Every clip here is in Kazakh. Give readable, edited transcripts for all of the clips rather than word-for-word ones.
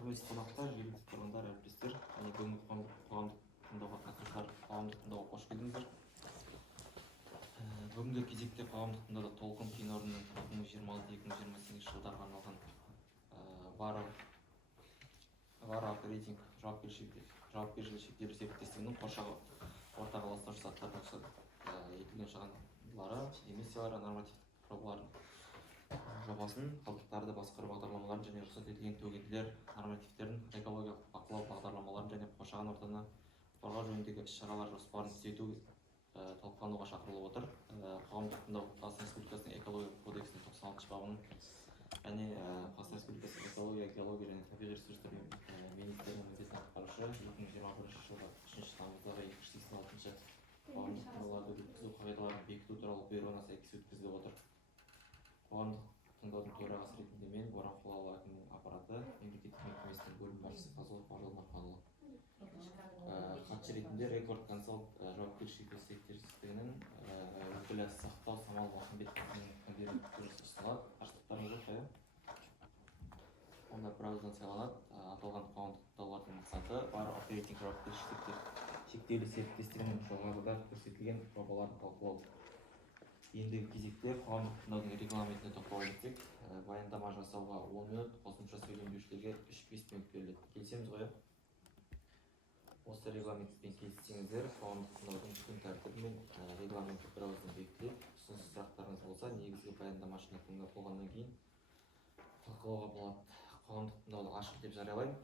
Құрметті қонақтар, жергілікті тұрғындар, әріптестер, және бүгінгі қоғамдық тыңдауға қатысушылар, қоғамдық тыңдауға қош келдіңіздер. Бүгінгі кезекте қоғамдық тыңдауда Толқын кен орнының 2026-2028 жылдарға арналған Вара Оперейтинг жауапкершілігі шектеулі серіктестігінің қоршаған ортаға ластаушы заттардың етілген шығындылары, эмиссиялары, нормативтік жобаларын жобасын, қалдықтарды басқару бағдарламаларын және рұқсат етілген төгінділер нормативтерін, экологиялық бақылау бағдарламаларын және қоршаған ортаны қорғау жөніндегі іс-шаралар жоспарын түзету талқылануға шақырылып отыр. Қоғамдық тыңдау Қазақстан Республикасының экология кодексінің 96 бабының және Қазақстан Республикасы экология, геология және табиғи ресурстар министрінің міндетін атқарушы 2021 жылғы 3 тамыздағы 286 қоғамдық тыңдауларды өткізу қағидаларын бекіту туралы бұйрығына сәйкес өткізіліп отыр. Қоғамдық тыңдаудың төрағасы ретінде мен Боранқол ауылы әкімінің аппараты, мемлекеттік мекемесінің бөлім басшысы Қазылов Маржан Нұрханұлы. Хатшы ретінде Рекорд Консалт жауапкершілігі серіктестігінің өкілі Сақтау Самал Махамбетовтің кандидатурасы ұсынылады. Қарсылықтарыңыз жоқ па? Онда бірауыздан сайланады. Аталған қоғамдық тыңдаулардың мақсаты Вара Оперейтинг жауапкершілігі шектеулі серіктестігінің жоғарыда көрсетілген жобаларын талқылау. Ендігі кезекте қоғамдық тыңдаудың регламентіне тоқталып өтсек, баяндама жасауға 10 минут, қосымша сөйлемдеушілерге 3-5 минут беріледі. Келісеміз ғой? Осы регламентпен келіссеңіздер, қоғамдық тыңдаудың күн тәртібі мен регламенті бірауыздан бекітіледі. Ұсыныс сұрақтарыңыз болса, негізгі баяндамашыны тыңдап болғаннан кейін талқылауға болады. Қоғамдық тыңдауды ашық деп жариялаймын.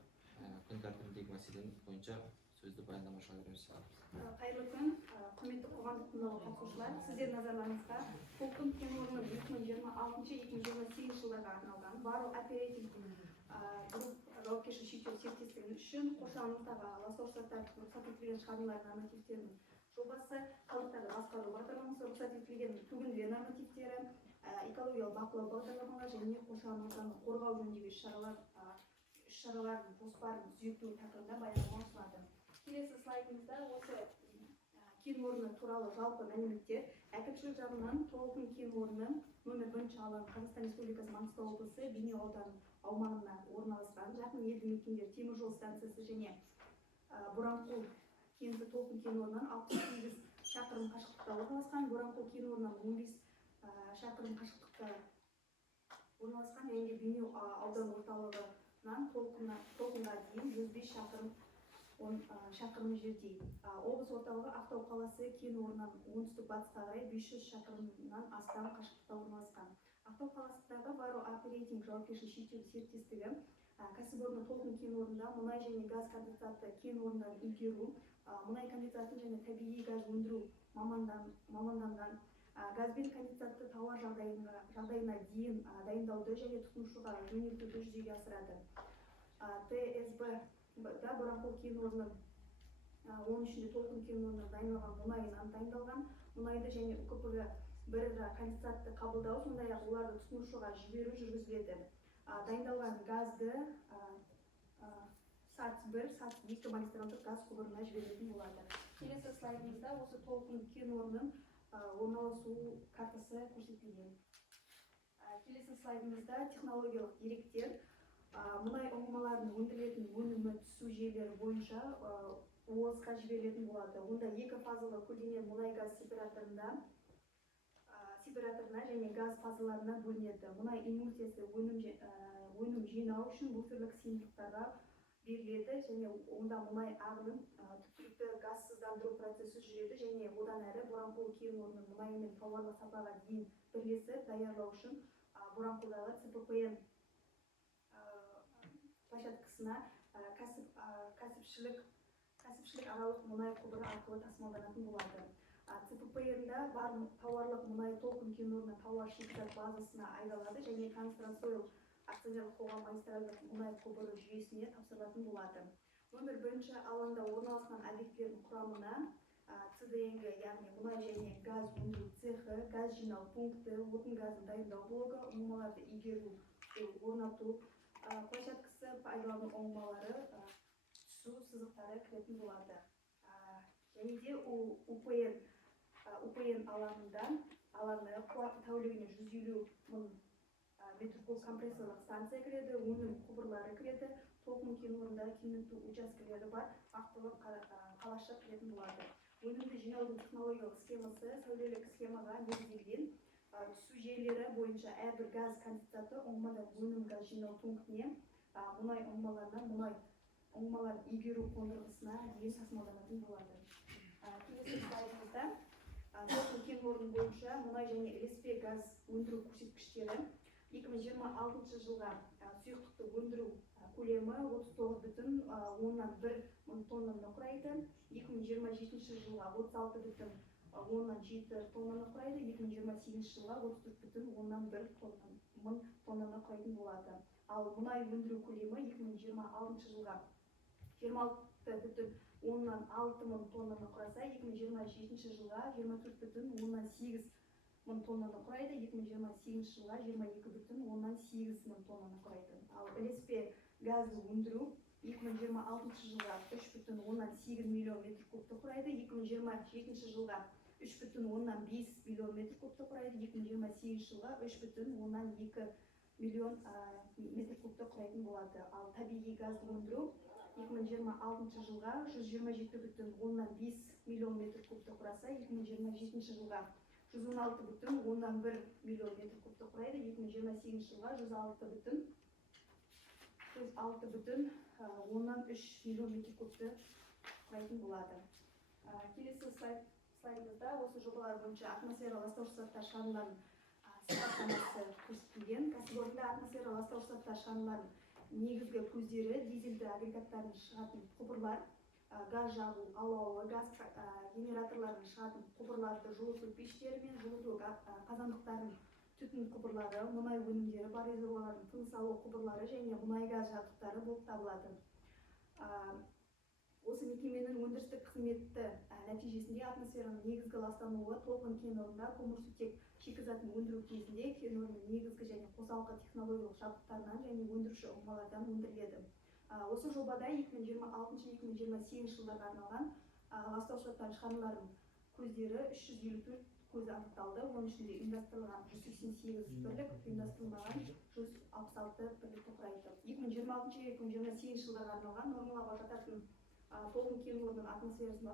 Күн тәртібіндегі мәселе бойынша сөзді баяндамашыға береміз. Қайырлы күн, құрметті қоғамдық тыңдауға қатысушылар. Сіздер назарларыңызға Толқын кен орны 2026-2028 жылдарға арналған Вара Оперейтинг жауапкершілігі шектеулі серіктестігінің үшін қоршаған ортаға ластаушы заттардың рұқсат етілген шығарындылар нормативтерінің жобасы, қалдықтарды басқару бағдарламасы, рұқсат етілген төгінділер нормативтері, экологиялық бақылау бағдарламалары және қоршаған ортаны қорғау жөніндегі іс-шаралардың жоспарын түзету тақырыбында баяндама ұсынады. Келесі слайдымызда осы кен орны туралы жалпы мәліметтер. Әкімшілік жағынан Толқын кен орны номер 1 алаң Қазақстан Республикасы Маңғыстау облысы Бейнеу ауданы аумағында орналасқан. Жақын елді мекендер темір жол станциясы және Боранқол кенті Толқын кен орнынан 68 шақырым қашықтықта орналасқан. Боранқол кен орнынан 15 шақырым қашықтықта орналасқан. Және Бейнеу ауданы орталығынан Толқынға дейін 105 шақырым жерде. Облыс орталығы Ақтау қаласы кен орнынан оңтүстік батысқа қарай 500 шақырымнан астам қашықтықта орналасқан. Ақтау қаласындағы Вара Оперейтинг жауапкершілігі шектеулі серіктестігі кәсіпорны Толқын кен орнында мұнай және газ конденсаты кен орындарын игеру, мұнай конденсатын және табиғи газ өндіру маманданған, газ бен конденсатты тауар жағдайына дейін дайындауды және тұтынушыға жөнелтуді жүзеге асырады. ТСБ Боранқол кен орны, оның ішінде Толқын кен орны дайындалған мұнайынан дайындалған мұнайды және УКПГ бір конденсатты қабылдау, сондай-ақ оларды тұтынушыға жіберу жүргізіледі. Дайындалған газды САЦ-1, САЦ-2 магистралдық газ құбырына жіберілетін болады. Келесі слайдымызда осы Толқын кен орнының орналасу картасы көрсетілген. Келесі слайдымызда технологиялық деректер. Мұнай ұңғымаларының өндірілетін өнімі түсу жүйелері бойынша ОС-қа жіберілетін болады. Онда екі фазалы көлденең мұнай газ сепараторына және газ фазаларына бөлінеді. Мұнай эмульсиясы өнім жинау үшін буферлік сыйымдылықтарға беріледі және онда мұнай ағынын түптілікті газсыздандыру процесі жүреді және одан әрі Боранқол кен орнының мұнай мен тауарлық сапаға дейін бірлесіп даярлау үшін Боранқолдағы ЦППН площадкасына кәсіпшілік аралық мұнай құбыры арқылы тасымалданатын болады. ЦППН-да бар тауарлық мұнай Толқын кен орны тауар шикізат базасына айдалады және Казтрансойл акционерлік қоғам магистральдық мұнай құбыры жүйесіне тапсырылатын болады. Номер 1 алаңда орналасқан объектілердің құрамына ЦДНГ, яғни мұнай және газ өндіру цехы, газ жинау пункті, отын газын дайындау блогы, ұңғымаларды игеру, орнату площадкасы, пайдалану ұңғымалары, түсу сызықтары кіретін болады. Және де УПН алаңы қуаты тәулігіне 150 мың метр куб компрессорлық станция кіреді, өнім құбырлары кіреді, толқын кен орнында кеміту учаскелері бар, ақтылы қалашық кіретін болады. Өнімді жинаудың технологиялық схемасы сәулелік схемаға негізделген. Түсу жүйелері бойынша әрбір газ конденсаты ұңғымадан өнім газ жинау пунктіне, мұнай ұңғымаларын игеру қондырғысына дейін тасымалданатын болады. Келесі слайдымызда толқын кен орны бойынша мұнай және ілеспе газ өндіру көрсеткіштері. 2026 жылға сұйықтықты өндіру көлемі 39,1 мың тоннаны құрайды. 2027 жылға 36,7 тоннаны құрайды. 2028 жылға 34,1 мың тоннаны құрайтын болады. Ал мұнай өндіру көлемі 2026 жылға 26,6 мың тоннаны құраса, 2027 жылға 24,8 мың тоннаны құрайды, 2028 жылға 22,8 мың тоннаны құрайды. Ал ілеспе газды өндіру 2026 жылға 3,8 миллион метр кубты құрайды, 2027 жылға 3,5 миллион метр кубты құрайды, 2028 жылға 3,2 миллион метр кубты құрайтын болады. Ал табиғи газды өндіру 2026 жылға 127,5 миллион метр кубты құраса, 2027 жылға 116,1 миллион метр кубты құрайды, 2028 жылға 106,3 миллион метр кубты құрайтын болады. Келесі слайдымызда осы жобалар бойынша атмосфера ластаушы заттар шығарындарын сипаттамасы көрсетілген. Кәсіпорында атмосфера ластаушы заттар шығарындарын негізгі көздері дизельді агрегаттарын шығатын құбырлар, газ жағу алауы, газ генераторларын шығатын құбырларды жылыту пештері мен жылыту қазандықтарын түтін құбырлары, мұнай өнімдері бар резервуарлардың тыныс алу құбырлары және мұнай газ жабдықтары болып табылады. Осы мекеменің өндірістік қызметі нәтижесінде атмосфераның негізгі ластануы толқын кен орнында көмірсутек шикізатын өндіру кезінде кен орнының негізгі және қосалқы технологиялық жабдықтарынан және өндіруші ұңғымалардан өндіріледі. Осы жобада 2026-2028 жылдарға арналған ластаушы заттар шығарындылардың көздері 354 көзі анықталды. Оның ішінде ұйымдастырылған 188 бірлік, ұйымдастырылмаған 166 бірлікті құрайды. 2026-2028 жылдарға арналған нормаларға жататын толқын кен орнының атмосферасын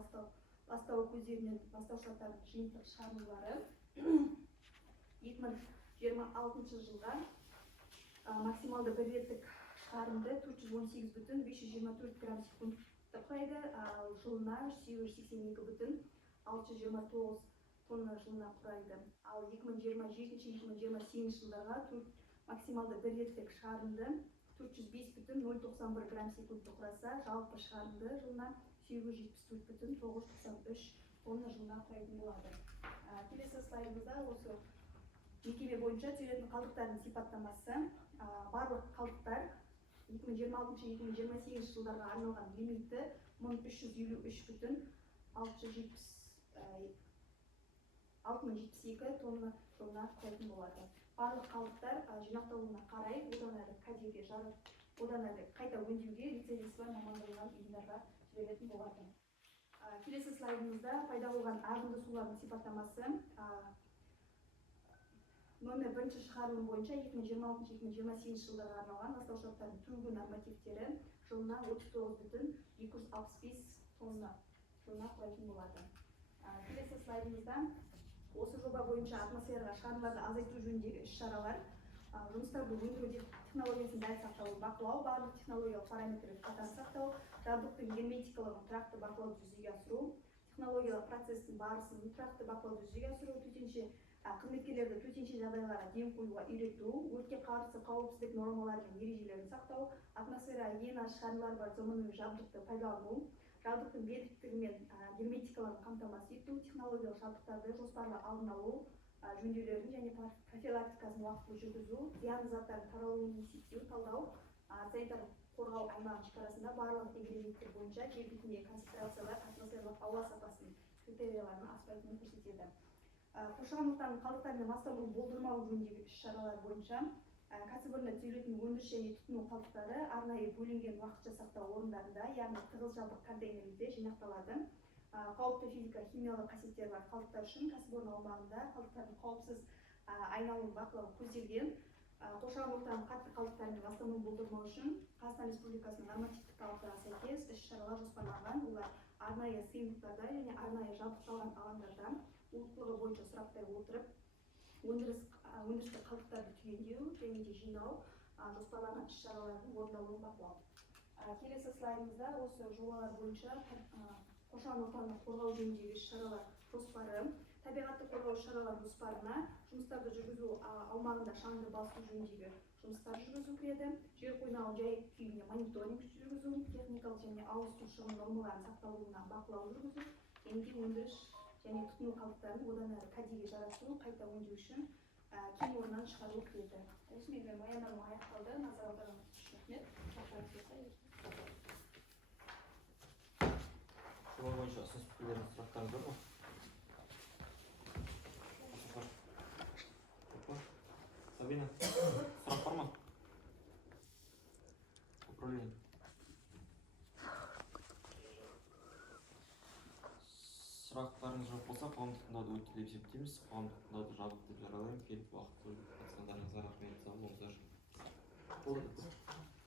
ластау көздерінен ластаушы заттардың жиынтық шығарындылары 2026 жылға максималды бір реттік шығарынды 418,524 грамм секундты құрайды, жылына 882,629 тонна жылына құрайды. Ал 2027-2028 жылдарға максималды бір реттік шығарынды 405,091 грамм секундты құраса, жалпы шығарынды жылына 774,993 тонна жылына құрайтын болады. Келесі слайдымызда осы мекеме бойынша түзілетін қалдықтардың сипаттамасы. Барлық қалдықтар 2026-2028 жылдарға арналған лимиті 1373,672 тонна жылына құрайтын болады. Барлық қалдықтар жинақталуына қарай одан әрі кәдеге жарып, одан әрі қайта өңдеуге лицензиясы бар мамандырылған ұйымдарға жіберілетін болады. Келесі слайдымызда пайда болған ағынды сулардың сипаттамасы. Номер 1 шығарылым бойынша 2026-2028 жылдарға арналған ластаушы заттардың төгу нормативтері жылына 39,265 тонна жылына құрайтын болады. Келесі слайдымызда осы жоба бойынша атмосфераға шығарындыларды азайту жөніндегі іс-шаралар, жұмыстарды өндіру технологиясын дәл сақтауды бақылау, барлық технологиялық параметрлерді қатаң сақтау, жабдықтың герметикалығын тұрақты бақылауды жүзеге асыру, технологиялық процестің барысын тұрақты бақылауды жүзеге асыру, төтенше қызметкерлерді төтенше жағдайларға ден қоюға үйрету, өртке қарсы қауіпсіздік нормалары мен ережелерін сақтау, атмосфераға ең аз шығарындылары бар заманауи жабдықты пайдалану, жабдықтың беріктігі мен герметикалығын қамтамасыз ету, технологиялық жабдықтарды жоспарлы алдын алу, жөндеулерін және профилактикасын уақытылы жүргізу, зиянды заттардың таралуын есептеу, талдау, санитарлық қорғау аймағының шекарасында барлық элементтер бойынша жер бетіндегі концентрациялар атмосфералық ауа сапасының критерияларын аспайтынын көрсетеді. Қоршаған ортаның қалдықтармен ластануын болдырмау жөніндегі іс-шаралар бойынша кәсіпорында түзілетін өндіріс және тұтыну қалдықтары арнайы бөлінген уақытша сақтау орындарында, яғни тығыз жабық контейнерде жинақталады. Қауіпті физика-химиялық қасиеттері бар қалдықтар үшін кәсіпорын аумағында қалдықтардың қауіпсіз айналуын бақылау көзделген. қоршаған ортаның қатты қалдықтарын ластануын болдырмау үшін Қазақстан Республикасының нормативтік талаптарына сәйкес іс-шаралар жоспарланған. Олар арнайы сыйымдықтарда және арнайы жабдықталған алаңдарда уыттылығы бойынша сұраптай отырып, өндірістік қалдықтарды түйіндеу және де жинау жоспарланған іс-шаралардың орындалуын бақылау. Келесі слайдымызда осы жобалар бойынша қоршаған ортаны қорғау жөніндегі іс-шаралар жоспары, табиғатты қорғау шаралар жоспарына жұмыстарды жүргізу аумағында шаңды басу жөніндегі жұмыстар жүргізу кіреді. Жер қойнауы жай-күйіне мониторинг жүргізу, техникалық және ауыз су шығын нормаларының сақталуына бақылау жүргізу, және де өндіріс және тұтыну қалдықтарын одан әрі кәдеге жарастыру, қайта өңдеу үшін кен орнынан шығару кіреді. Осымен баяндама аяқталды. Назар аударғаныңыз үшін рахмет. Жоба бойынша ұсыныс пікірлеріңіз, сұрақтарыңыз бар ма? Сабина, сұрақ бар ма? Управление. Сұрақтарыңыз жоқ болса, қоғамдық тыңдауды өтті деп есептейміз. Қоғамдық тыңдауды жабық деп жариялаймын. Келіп уақыт бөліп қатысқандарыңызға рахмет. Сау болыңыздар.